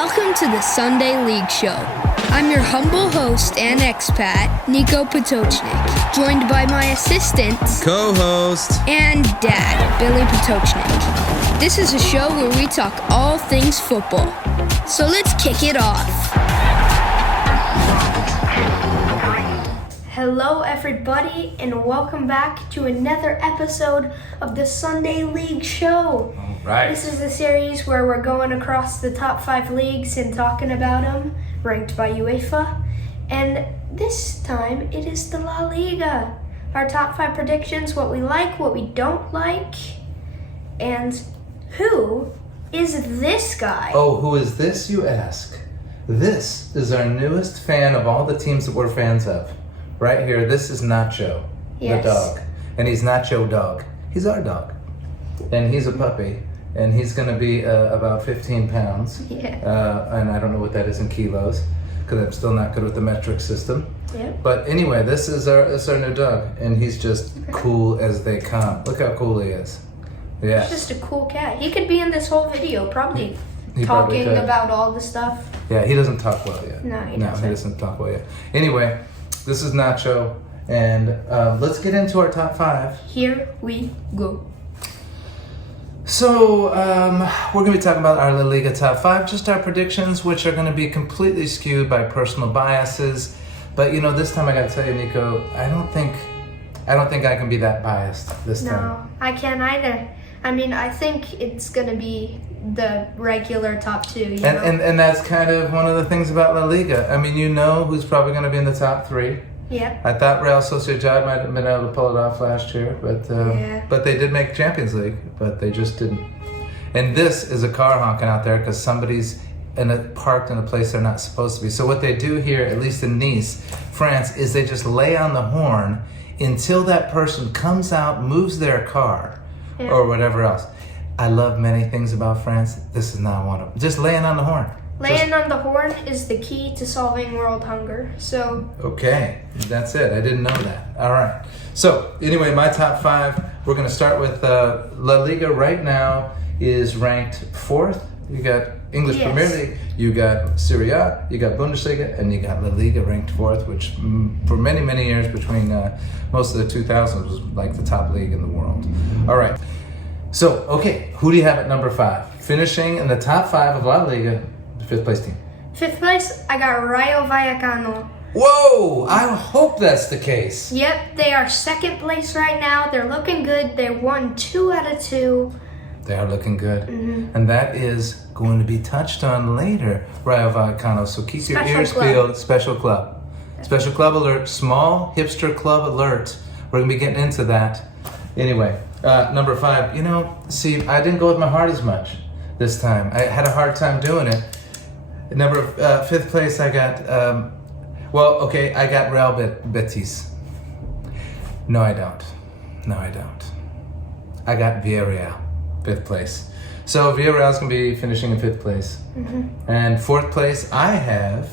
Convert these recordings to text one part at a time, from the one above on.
Welcome to the Sunday League Show. I'm your humble host and expat, Nico Potocznik, joined by my assistants, co-host, and dad, Billy Potocznik. This is a show where we talk all things football. So let's kick it off. Hello everybody, and welcome back to another episode of the Sunday League Show. Right. This is a series where we're going across the top 5 leagues and talking about them, ranked by UEFA. And this time, it is the La Liga. Our top 5 predictions, what we like, what we don't like. And who is this guy? Oh, who is this, you ask? This is our newest fan of all the teams that we're fans of. Right here, this is Nacho, Yes. the dog. And he's Nacho Dog. He's our dog. And he's a puppy. And he's going to be about 15 pounds. Yeah. And I don't know what that is in kilos, because I'm still not good with the metric system. Yep. But anyway, this is our new dog. And he's just cool as they come. Look how cool he is. Yes. He's just a cool cat. He could be in this whole video, probably He probably talking could. about all the stuff. Yeah, he doesn't talk well yet. No, he No, doesn't. he doesn't talk well yet. Anyway, this is Nacho, and let's get into our top 5. Here we go. So, we're going to be talking about our La Liga top 5, just our predictions, which are going to be completely skewed by personal biases. But, you know, this time I got to tell you, Nico, I don't think I can be that biased this time. No, I can't either. I mean, I think it's going to be the regular top 2, you know? And that's kind of one of the things about La Liga. I mean, you know who's probably going to be in the top 3. Yep. I thought Real Sociedad might have been able to pull it off last year, but they did make Champions League, but they just didn't. And this is a car honking out there because somebody's parked in a place they're not supposed to be. So what they do here, at least in Nice, France, is they just lay on the horn until that person comes out, moves their car, or whatever else. I love many things about France. This is not one of them. Just laying on the horn. Laying on the horn is the key to solving world hunger. So, Okay, that's it. I didn't know that. All right. So, anyway, my top 5. We're going to start with La Liga right now is ranked 4th. You got English Yes. Premier League, you got Serie A, you got Bundesliga, and you got La Liga ranked 4th, which for many, many years between most of the 2000s was like the top league in the world. All right. So, okay, who do you have at number 5? Finishing in the top 5 of La Liga, 5th place team. 5th place, I got Rayo Vallecano. Whoa! I hope that's the case. Yep, they are 2nd place right now. They're looking good. They won 2 out of 2. They are looking good. And that is going to be touched on later, Rayo Vallecano. So keep your Special ears club. peeled. Special club. Special club alert. Small hipster club alert. We're going to be getting into that. Anyway, number 5. You know, see, I didn't go with my heart as much this time. I had a hard time doing it. Number 5th place, I got, I got Real Betis. No, I don't. I got Villarreal, 5th place. So Villarreal's going to be finishing in 5th place. And 4th place, I have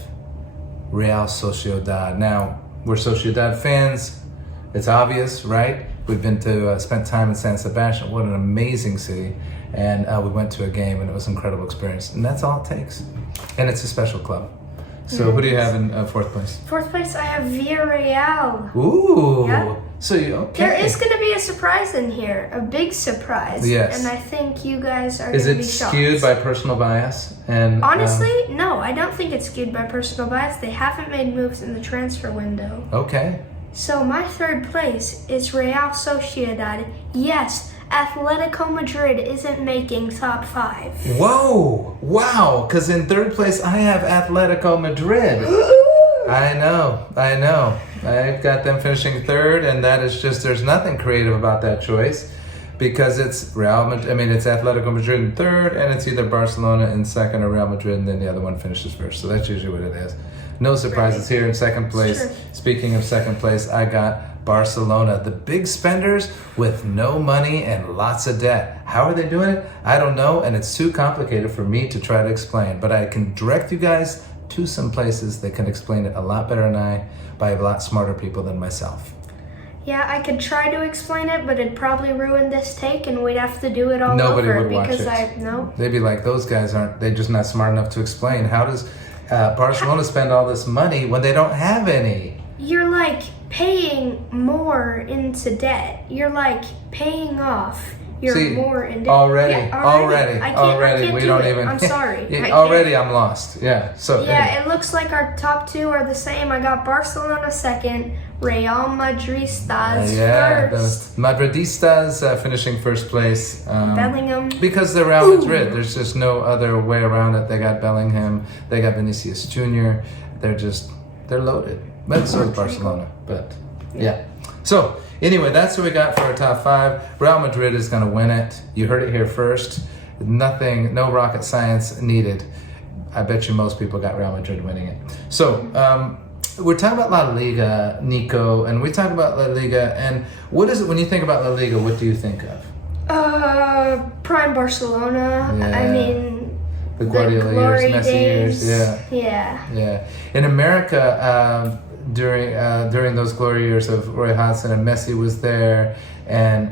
Real Sociedad. Now, we're Sociedad fans. It's obvious, right? We've been to spent time in San Sebastian. What an amazing city. And we went to a game, and it was an incredible experience. And that's all it takes. And it's a special club. So who do you have in 4th place? 4th place, I have Villarreal. Ooh. Yeah. So you okay? There is going to be a surprise in here, a big surprise. Yes. And I think you guys are Is going to it be shocked. skewed by personal bias? And Honestly, no, I don't think it's skewed by personal bias. They haven't made moves in the transfer window. Okay. So my 3rd place is Real Sociedad. Yes, Atletico Madrid isn't making top 5. Whoa! Wow! Because in 3rd place, I have Atletico Madrid. I know. I've got them finishing 3rd, and that is just, there's nothing creative about that choice because it's it's Atletico Madrid in 3rd, and it's either Barcelona in 2nd or Real Madrid, and then the other one finishes 1st. So that's usually what it is. No surprises here in 2nd place. True. Speaking of 2nd place, I got Barcelona, the big spenders with no money and lots of debt. How are they doing it? I don't know, and it's too complicated for me to try to explain. But I can direct you guys to some places that can explain it a lot better than I, by a lot smarter people than myself. Yeah, I could try to explain it, but it'd probably ruin this take, and we'd have to do it all Nobody over would watch because it. no. They'd be like, those guys they're just not smart enough to explain. How does Barcelona spend all this money when they don't have any? You're like paying more into debt. You're like paying off. You're more in debt. Already. We don't even. I'm sorry. Already, I'm lost. Yeah. So. Yeah, anyway. it looks like our top two are the same. I got Barcelona second, Real Madridistas first. The Madridistas finishing first place. Bellingham. Because they're Real Madrid. There's just no other way around it. They got Bellingham. They got Vinicius Jr. They're loaded. But so is Barcelona. But yeah. So anyway, that's what we got for our top five. Real Madrid is going to win it. You heard it here first. No rocket science needed. I bet you most people got Real Madrid winning it. So we're talking about La Liga, Nico, and we talk about La Liga. And what is it when you think about La Liga? What do you think of? Prime Barcelona. Yeah. I mean, the Guardiola years, Messi years. Yeah. In America, during those glory years of Roy Hodgson, and Messi was there, and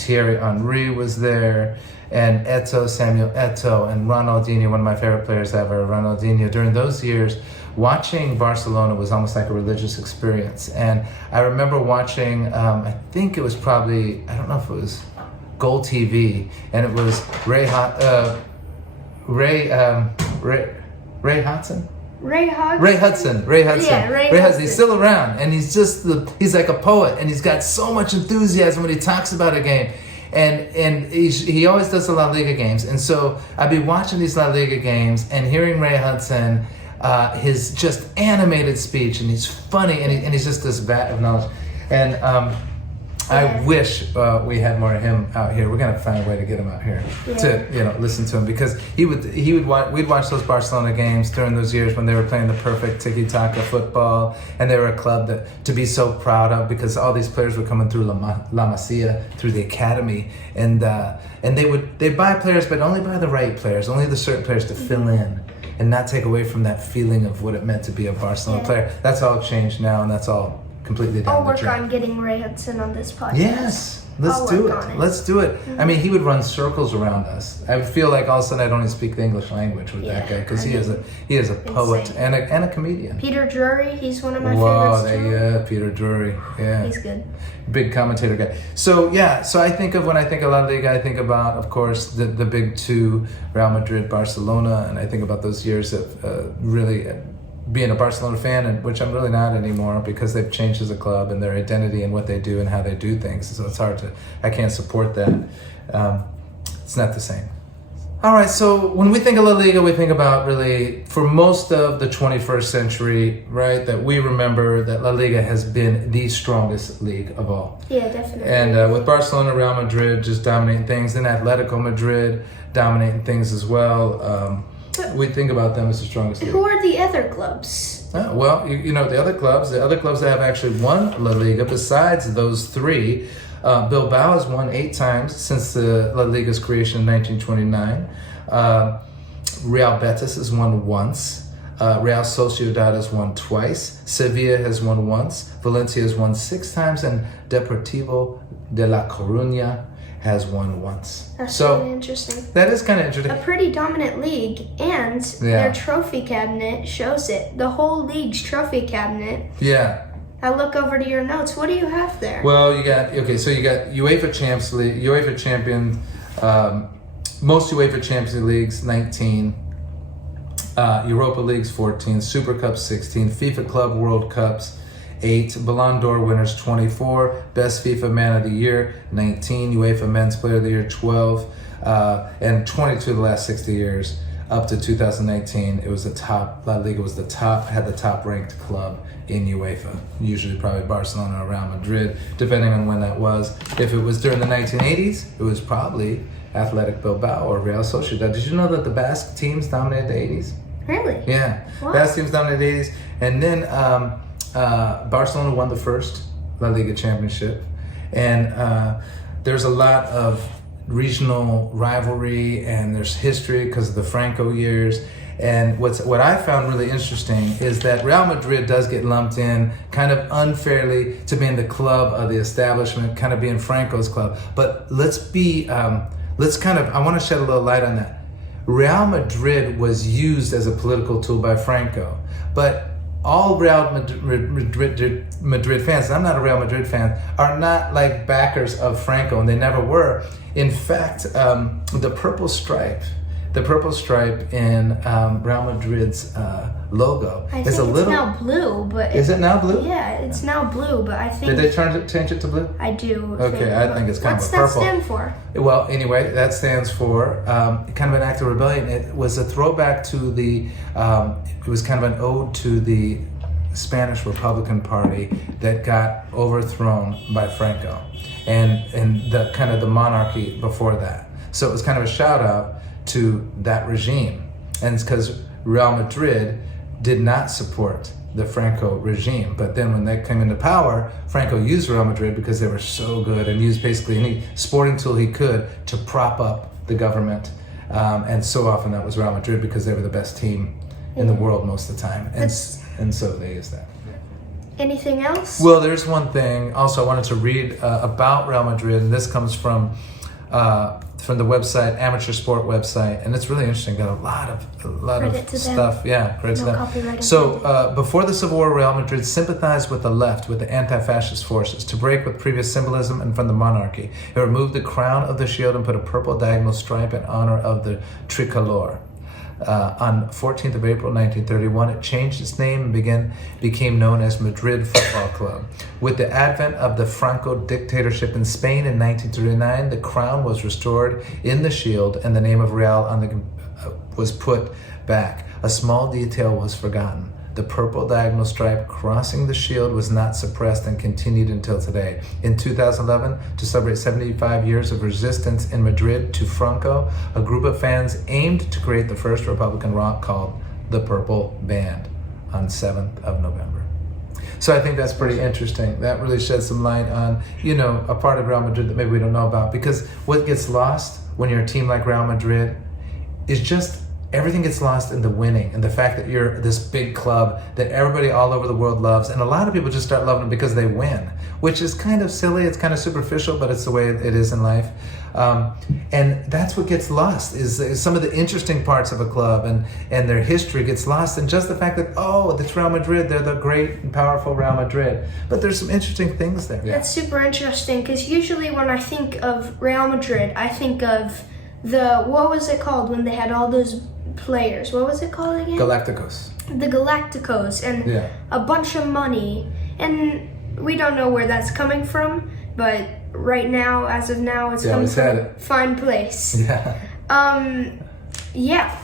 Thierry Henry was there, and Samuel Eto'o, and Ronaldinho, one of my favorite players ever, Ronaldinho. During those years, watching Barcelona was almost like a religious experience. And I remember watching, I think it was probably, I don't know if it was Goal TV, and it was Ray Hudson. Ray Hudson. Yeah, Ray Hudson. He's still around, and he's like a poet, and he's got so much enthusiasm when he talks about a game. And he always does the La Liga games. And so I'd be watching these La Liga games and hearing Ray Hudson, his just animated speech, and he's funny, and he's just this vat of knowledge. And I wish we had more of him out here. We're gonna find a way to get him out here to listen to him, because we'd watch those Barcelona games during those years when they were playing the perfect tiki-taka football, and they were a club to be so proud of, because all these players were coming through La Masia, through the academy, and they'd buy players, but only buy the right players, only the certain players to fill in, and not take away from that feeling of what it meant to be a Barcelona player. That's all changed now, and that's all completely down I'll the work drain. on getting Ray Hudson on this podcast. Yes, let's do it. Let's do it. I mean, he would run circles around us. I feel like all of a sudden I don't even speak the English language with that guy, because he is a poet and a comedian. Peter Drury, he's one of my favorites too. Peter Drury. Yeah, he's good. Big commentator guy. So I think when I think of La Liga, I think about, of course, the big two, Real Madrid, Barcelona, and I think about those years of really being a Barcelona fan, and which I'm really not anymore, because they've changed as a club and their identity and what they do and how they do things. So it's I can't support that. It's not the same. All right, so when we think of La Liga, we think about really, for most of the 21st century, right, that we remember that La Liga has been the strongest league of all. Yeah, definitely. And with Barcelona, Real Madrid just dominating things, then Atletico Madrid dominating things as well. We think about them as the strongest league. Who are the other clubs? Well, the other clubs that have actually won La Liga, besides those three, Bilbao has won 8 times since the La Liga's creation in 1929. Real Betis has won once. Real Sociedad has won twice. Sevilla has won once. Valencia has won 6 times, and Deportivo de La Coruña has won once. That's really interesting. That is kind of interesting. A pretty dominant league, and their trophy cabinet shows it. The whole league's trophy cabinet. Yeah. I look over to your notes. What do you have there? Well, you got UEFA Champions League, UEFA Champion, most UEFA Champions Leagues 19, Europa Leagues 14, Super Cup 16, FIFA Club World Cups 8, Ballon d'Or winners 24, Best FIFA Man of the Year 19, UEFA Men's Player of the Year 12, and 22 of the last 60 years. Up to 2019, it was the top. La Liga was had the top ranked club in UEFA. Usually probably Barcelona or Real Madrid, depending on when that was. If it was during the 1980s, it was probably Athletic Bilbao or Real Sociedad. Did you know that the Basque teams dominated the 80s? Really? Yeah. What? Basque teams dominated the 80s. And then Barcelona won the first La Liga championship. And there's a lot of regional rivalry, and there's history because of the Franco years. And what I found really interesting is that Real Madrid does get lumped in kind of unfairly to being the club of the establishment, kind of being Franco's club. But I want to shed a little light on that. Real Madrid was used as a political tool by Franco, but all Real Madrid fans, and I'm not a Real Madrid fan, are not like backers of Franco, and they never were. In fact, the purple stripe in Real Madrid's logo is a little. It's now blue, but is it now blue? Yeah, it's now blue, but I think. Did they change it to blue? I do. Okay, I think it's kind of a purple. What's that stand for? Well, anyway, that stands for kind of an act of rebellion. It was a throwback to the. It was kind of an ode to the Spanish Republican Party that got overthrown by Franco, and the kind of the monarchy before that. So it was kind of a shout out to that regime, and it's because Real Madrid did not support the Franco regime, but then when they came into power, Franco used Real Madrid because they were so good and used basically any sporting tool he could to prop up the government, and so often that was Real Madrid because they were the best team in the world most of the time, and so they used that. Anything else? Well, there's one thing also I wanted to read about Real Madrid, and this comes from the website, amateur sport website, and it's really interesting. Got a lot of stuff. Yeah, credit to them. So before the Civil War, Real Madrid sympathized with the left, with the anti-fascist forces, to break with previous symbolism and from the monarchy. It removed the crown of the shield and put a purple diagonal stripe in honor of the tricolor. On 14th of April 1931, it changed its name and became known as Madrid Football Club. With the advent of the Franco dictatorship in Spain in 1939, the crown was restored in the shield and the name of Real was put back. A small detail was forgotten. The purple diagonal stripe crossing the shield was not suppressed and continued until today. In 2011, to celebrate 75 years of resistance in Madrid to Franco, a group of fans aimed to create the first Republican rock called the Purple Band on 7th of November. So I think that's pretty interesting. That really sheds some light on, a part of Real Madrid that maybe we don't know about. Because what gets lost when you're a team like Real Madrid is just everything gets lost in the winning and the fact that you're this big club that everybody all over the world loves. And a lot of people just start loving them because they win, which is kind of silly. It's kind of superficial, but it's the way it is in life. And that's what gets lost is some of the interesting parts of a club and their history gets lost in just the fact that, it's Real Madrid. They're the great and powerful Real Madrid. But there's some interesting things there. That's super interesting because usually when I think of Real Madrid, I think of what was it called when they had all those players? What was it called again? Galacticos. The Galacticos and a bunch of money. And we don't know where that's coming from, but right now, as of now, it's coming from a fine place.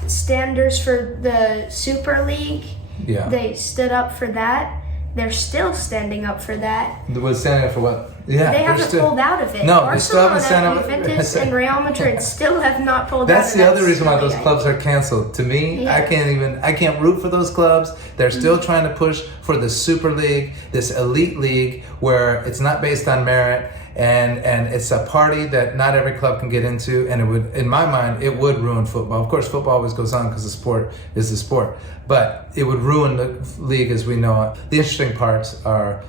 Standards for the Super League. Yeah. They stood up for that. They're still standing up for that. Standing up for what? Yeah, they haven't pulled out of it. No, Barcelona, Juventus, and Real Madrid still have not pulled out of it. That's the other reason why those clubs are canceled. To me, I can't root for those clubs. They're still trying to push for the Super League, this elite league where it's not based on merit, and it's a party that not every club can get into, and it would, in my mind, it would ruin football. Of course, football always goes on because the sport is the sport, but it would ruin the league as we know it. The interesting parts are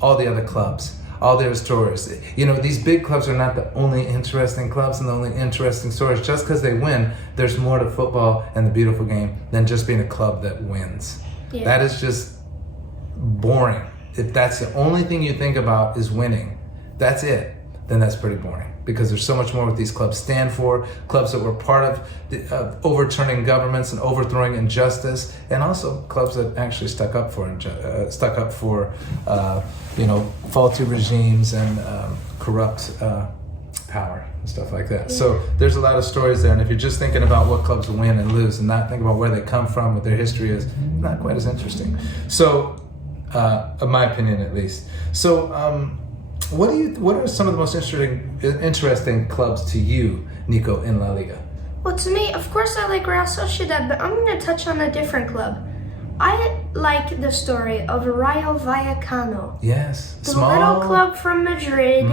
all the other clubs. All their stories. These big clubs are not the only interesting clubs and the only interesting stories. Just because they win, there's more to football and the beautiful game than just being a club that wins. Yeah. That is just boring. If that's the only thing you think about is winning, that's it, then that's pretty boring. Because there's so much more what these clubs stand for, clubs that were part of overturning governments and overthrowing injustice, and also clubs that actually stuck up for faulty regimes and corrupt power and stuff like that. Yeah. So there's a lot of stories there, and if you're just thinking about what clubs win and lose and not thinking about where they come from, what their history is, not quite as interesting. So, in my opinion at least. So, what are some of the most interesting clubs to you, Nico, in La Liga? Well, to me, of course, I like Real Sociedad, but I'm going to touch on a different club. I like the story of Rayo Vallecano. Yes, the little club from Madrid.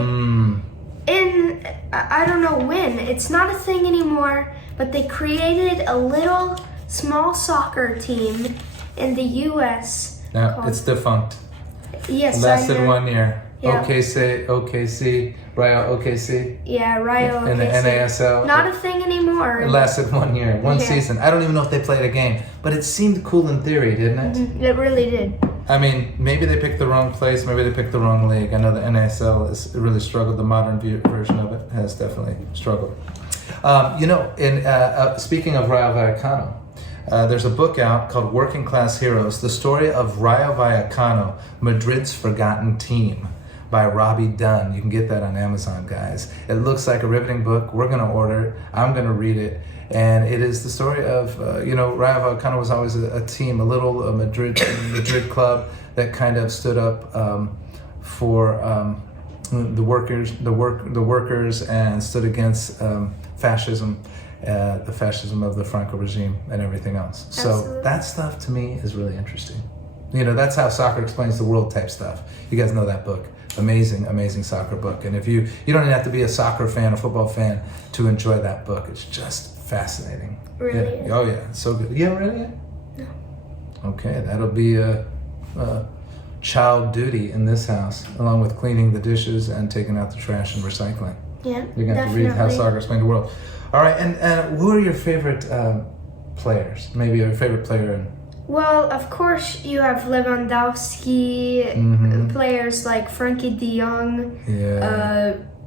I don't know when. It's not a thing anymore, but they created a little small soccer team in the U.S. No, it's defunct. Yes, It lasted 1 year. Yeah. OKC, Rayo OKC. Yeah, Rayo In the OKC. NASL. Not a thing anymore. It lasted 1 year, one season. I don't even know if they played a game, but it seemed cool in theory, didn't it? Mm-hmm. It really did. I mean, maybe they picked the wrong place, maybe they picked the wrong league. I know the NASL has really struggled. The modern version of it has definitely struggled. Speaking of Rayo Vallecano, there's a book out called Working Class Heroes, the story of Rayo Vallecano, Madrid's Forgotten Team, by Robbie Dunn. You can get that on Amazon, guys. It looks like a riveting book. We're going to order it. I'm going to read it. And it is the story of, Rayo Vallecano was always a team, a little Madrid club that kind of stood up for the workers and stood against fascism, the fascism of the Franco regime and everything else. Absolutely. So that stuff to me is really interesting. That's how soccer explains the world type stuff. You guys know that book. Amazing soccer book. And if you don't even have to be a soccer fan, a football fan to enjoy that book. It's just fascinating. Really? Yeah. Oh yeah, it's so good. You haven't read it yet? No. Okay, that'll be a child duty in this house, along with cleaning the dishes and taking out the trash and recycling. Yeah, You're going to have to read how soccer explains the world. All right, and who are your favorite players? Maybe your favorite player in... Well, of course, you have Lewandowski, players like Frankie de Jong,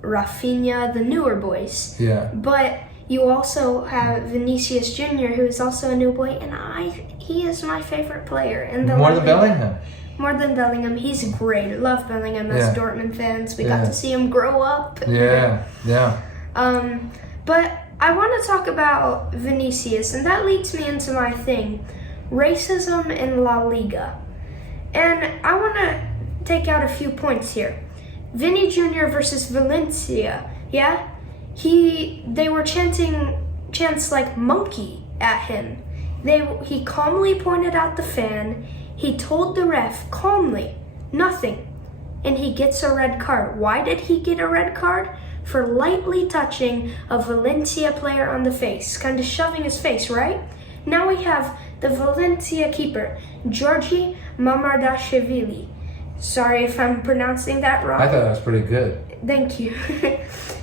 Rafinha, the newer boys. Yeah. But you also have Vinicius Jr., who is also a new boy, and he is my favorite player. In the More than Bellingham. More than Bellingham. He's great. I love Bellingham as Dortmund fans. We got to see him grow up. Yeah. But I want to talk about Vinicius, and that leads me into my thing. Racism in La Liga. And I want to take out a few points here. Vinny Jr. versus Valencia, yeah? They were chanting chants like monkey at him. He calmly pointed out the fan. He told the ref calmly, nothing. And he gets a red card. Why did he get a red card? For lightly touching a Valencia player on the face, kind of shoving his face, right? Now we have the Valencia keeper, Georgi Mamardashvili. Sorry if I'm pronouncing that wrong. I thought that was pretty good. Thank you.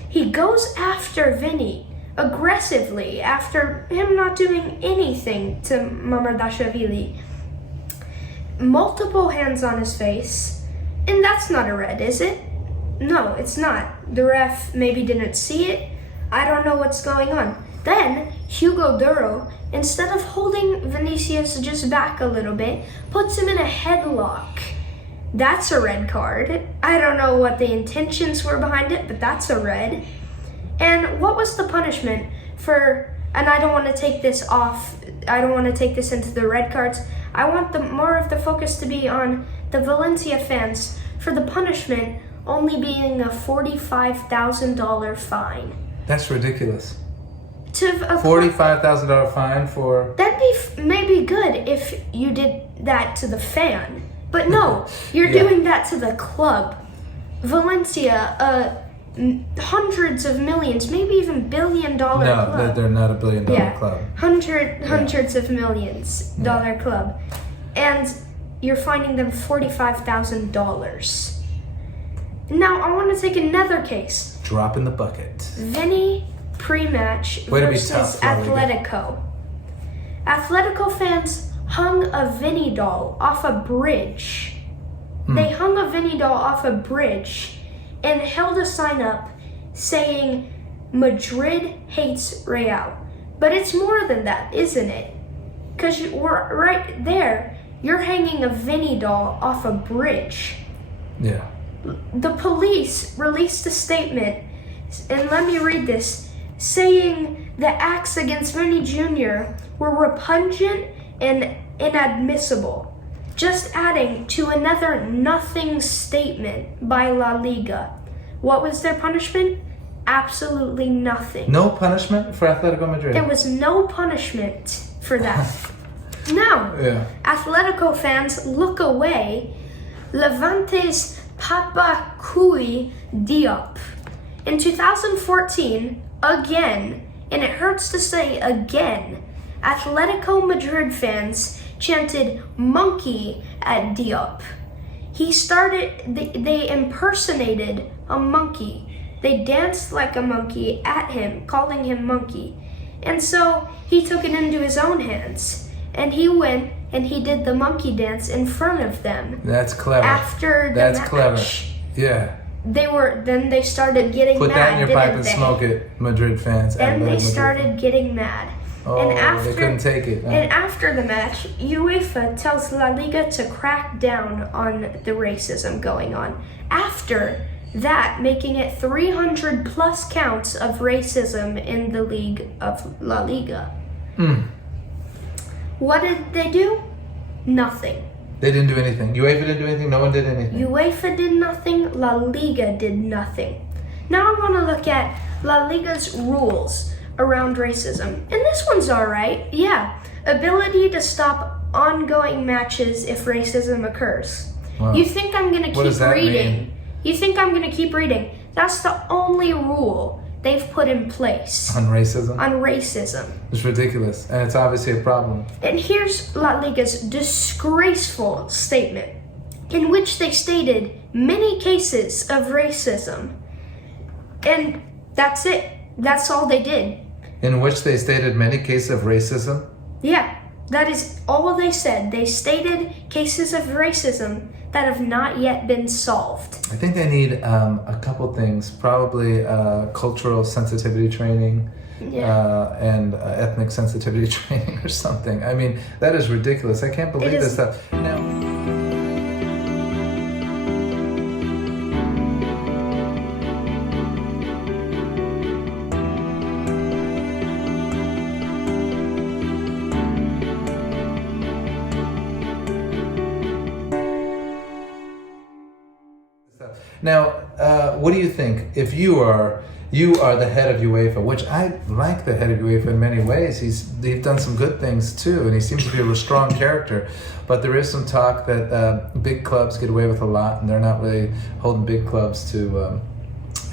He goes after Vinny aggressively after him not doing anything to Mamardashvili. Multiple hands on his face, and that's not a red, is it? No, it's not. The ref maybe didn't see it. I don't know what's going on. Then, Hugo Duro, instead of holding Vinicius just back a little bit, puts him in a headlock. That's a red card. I don't know what the intentions were behind it, but that's a red. And what was the punishment for, and I don't want to take this off, I don't want to take this into the red cards. I want more of the focus to be on the Valencia fans for the punishment only being a $45,000 fine. That's ridiculous. $45,000 fine for... That'd be maybe good if you did that to the fan. But no, you're doing that to the club. Valencia, hundreds of millions, maybe even billion-dollar club. No, they're not a billion-dollar club. Hundreds of millions dollar club. And you're fining them $45,000. Now, I want to take another case. Drop in the bucket. Vinny pre-match versus Atletico. Atletico fans hung a Vinny doll off a bridge. They hung a Vinny doll off a bridge and held a sign up saying, Madrid hates Real. But it's more than that, isn't it? Because we're right there. You're hanging a Vinny doll off a bridge. Yeah. The police released a statement, and let me read this, saying the acts against Vinny Jr. were repugnant and inadmissible. Just adding to another nothing statement by La Liga. What was their punishment? Absolutely nothing. No punishment for Atletico Madrid? There was no punishment for that. Now, Atletico fans look away. Levante's Papa Kui Diop. In 2014, again, and it hurts to say again, Atletico Madrid fans chanted "monkey" at Diop. They impersonated a monkey. They danced like a monkey at him, calling him monkey. And so he took it into his own hands. And he went and he did the monkey dance in front of them. That's clever. After the match. Clever. Yeah. Then they started getting mad. Put that in your pipe and smoke it, Madrid fans. Then they started getting mad. Oh, they couldn't take it. And after the match, UEFA tells La Liga to crack down on the racism going on. After that, making it 300 plus counts of racism in the league of La Liga. What did they do? Nothing. They didn't do anything. UEFA didn't do anything? No one did anything? UEFA did nothing. La Liga did nothing. Now I want to look at La Liga's rules around racism. And this one's alright. Yeah. Ability to stop ongoing matches if racism occurs. Wow. You think I'm going to keep reading? Mean? You think I'm going to keep reading? That's the only rule they've put in place. On racism? On racism. It's ridiculous. And it's obviously a problem. And here's La Liga's disgraceful statement, in which they stated many cases of racism. And that's it. That's all they did. In which they stated many cases of racism? Yeah, that is all they said. They stated cases of racism that have not yet been solved. I think they need a couple things. Probably cultural sensitivity training and ethnic sensitivity training or something. I mean, that is ridiculous. I can't believe this stuff. Now, what do you think? If you are the head of UEFA, which I like the head of UEFA in many ways. He's done some good things too, and he seems to be a strong character. But there is some talk that big clubs get away with a lot, and they're not really holding big clubs to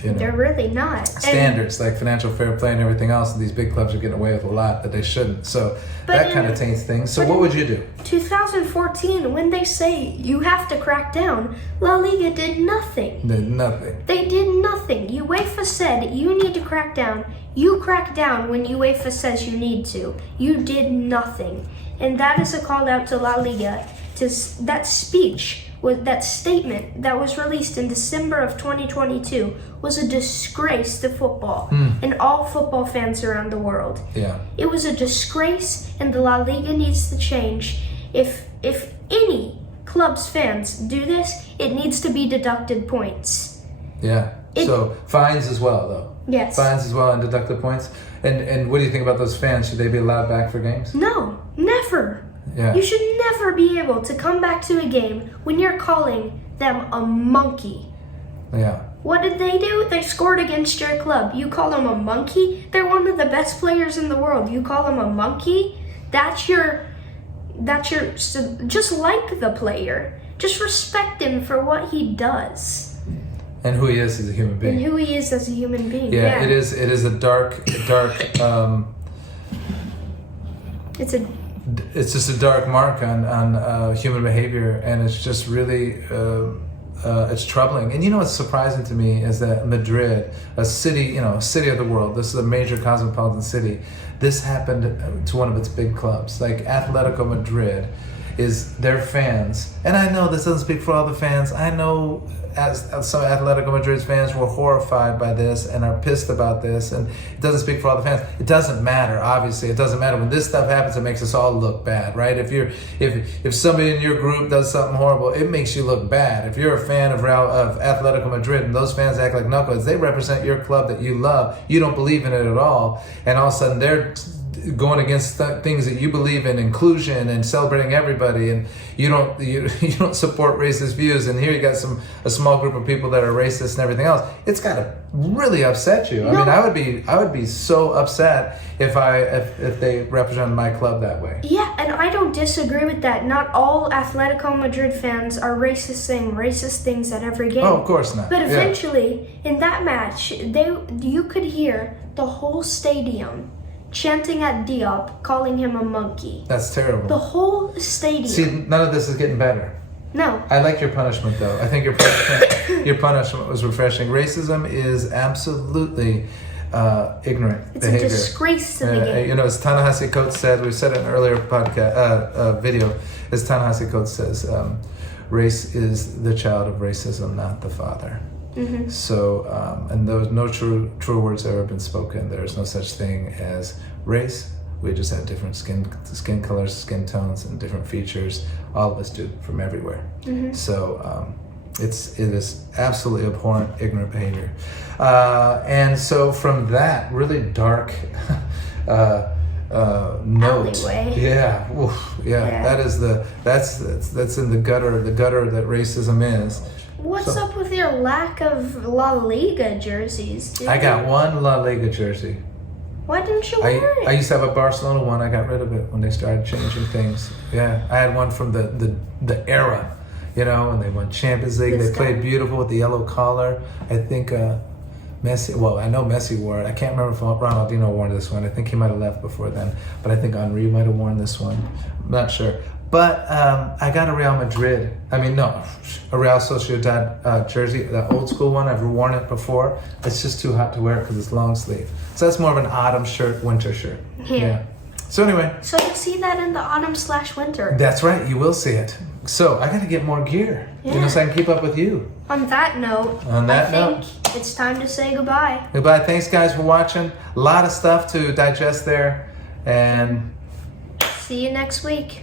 they're really not. Standards like financial fair play and everything else, and these big clubs are getting away with a lot that they shouldn't. So that kind of taints things. So what would you do? 2014, when they say you have to crack down, La Liga did nothing. They did nothing. UEFA said you need to crack down. You crack down when UEFA says you need to. You did nothing. And that is a call out to La Liga. That speech, that statement that was released in December of 2022 was a disgrace to football and all football fans around the world. Yeah. It was a disgrace, and the La Liga needs to change. If any club's fans do this, it needs to be deducted points. Yeah. So fines as well, though. Yes. Fines as well and deducted points. And what do you think about those fans? Should they be allowed back for games? No, never. Yeah. You should never be able to come back to a game when you're calling them a monkey. Yeah. What did they do? They scored against your club. You call them a monkey? They're one of the best players in the world. You call them a monkey? That's your, just like the player. Just respect him for what he does. And who he is as a human being. Yeah. It is a dark, it's just a dark mark on human behavior, and it's just really it's troubling. And what's surprising to me is that Madrid, a city of the world, this is a major cosmopolitan city, this happened to one of its big clubs. Like Atletico Madrid is their fans, and I know this doesn't speak for all the fans. I know as some Atletico Madrid's fans were horrified by this and are pissed about this, and it doesn't speak for all the fans. It doesn't matter, obviously. It doesn't matter. When this stuff happens, it makes us all look bad, right? If somebody in your group does something horrible, it makes you look bad. If you're a fan of Atletico Madrid and those fans act like knuckleheads, they represent your club that you love. You don't believe in it at all, and all of a sudden they're going against things that you believe in, inclusion and celebrating everybody, and you don't support racist views, and here you got a small group of people that are racist and everything else. It's got to really upset you. I mean, I would be so upset if they represented my club that way. Yeah, and I don't disagree with that. Not all Atletico Madrid fans are racist, saying racist things at every game. Oh, of course not. But eventually, in that match, you could hear the whole stadium chanting at Diop, calling him a monkey. That's terrible. The whole stadium. See, none of this is getting better. No. I like your punishment, though. I think your punishment was refreshing. Racism is absolutely ignorant It's behavior. a disgrace to the game. You know, as Ta-Nehisi Coates said, we said it in an earlier podcast video, as Ta-Nehisi Coates says, race is the child of racism, not the father. Mm-hmm. So, and those no true words ever been spoken. There's no such thing as race. We just have different skin colors, skin tones, and different features. All of us do, from everywhere. Mm-hmm. So it is absolutely abhorrent, ignorant behavior. And so from that really dark note, alleyway. That's in the gutter that racism is. What's up with your lack of La Liga jerseys, dude? I got one La Liga jersey. Why didn't you wear it? I used to have a Barcelona one. I got rid of it when they started changing things. Yeah, I had one from the era, you know, and they won Champions League. They played beautiful with the yellow collar. I think Messi. Well, I know Messi wore it. I can't remember if Ronaldinho wore this one. I think he might have left before then, but I think Henry might have worn this one. I'm not sure. But I got a Real Sociedad jersey, the old school one. I've worn it before. It's just too hot to wear it because it's long sleeve. So that's more of an autumn shirt, winter shirt. Yeah. So anyway. So you'll see that in the autumn/winter. That's right. You will see it. So I got to get more gear, you know, so I can keep up with you. On that note, I think it's time to say goodbye. Goodbye. Thanks, guys, for watching. A lot of stuff to digest there, and see you next week.